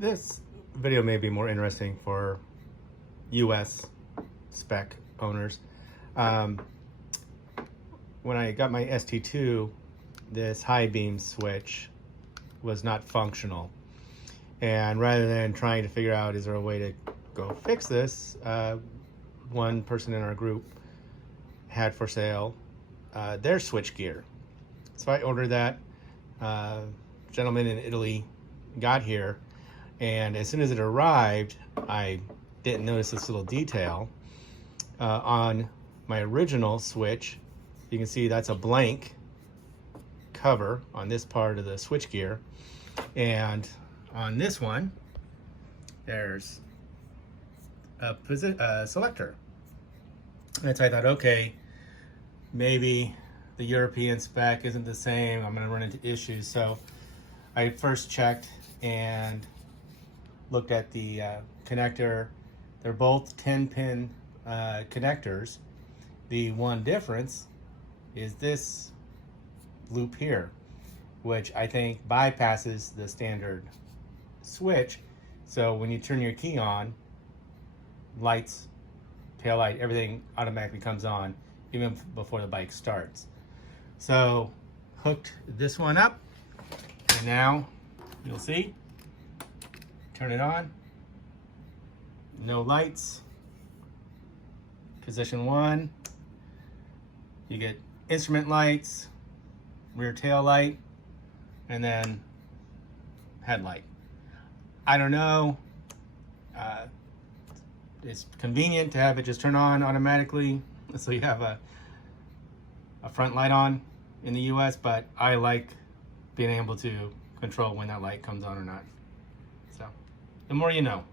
This video may be more interesting for US spec owners. When I got my ST2, this high beam switch was not functional. And rather than trying to figure out is there a way to go fix this, one person in our group had for sale their switchgear. So I ordered that. Gentleman in Italy got here, and as soon as it arrived, I didn't notice this little detail. On my original switch, you can see that's a blank cover on this part of the switchgear, and on this one there's a selector. And so I thought, okay, maybe the European spec isn't the same, I'm going to run into issues. So I first checked and looked at the connector. They're both 10-pin connectors. The one difference is this loop here, which I think bypasses the standard switch. So when you turn your key on, lights, tail light, everything automatically comes on even before the bike starts. So hooked this one up, and now you'll see, turn it on, no lights. Position 1, you get instrument lights, rear tail light, and then headlight. I don't know, it's convenient to have it just turn on automatically, so you have a front light on in the US, but I like being able to control when that light comes on or not. So the more you know.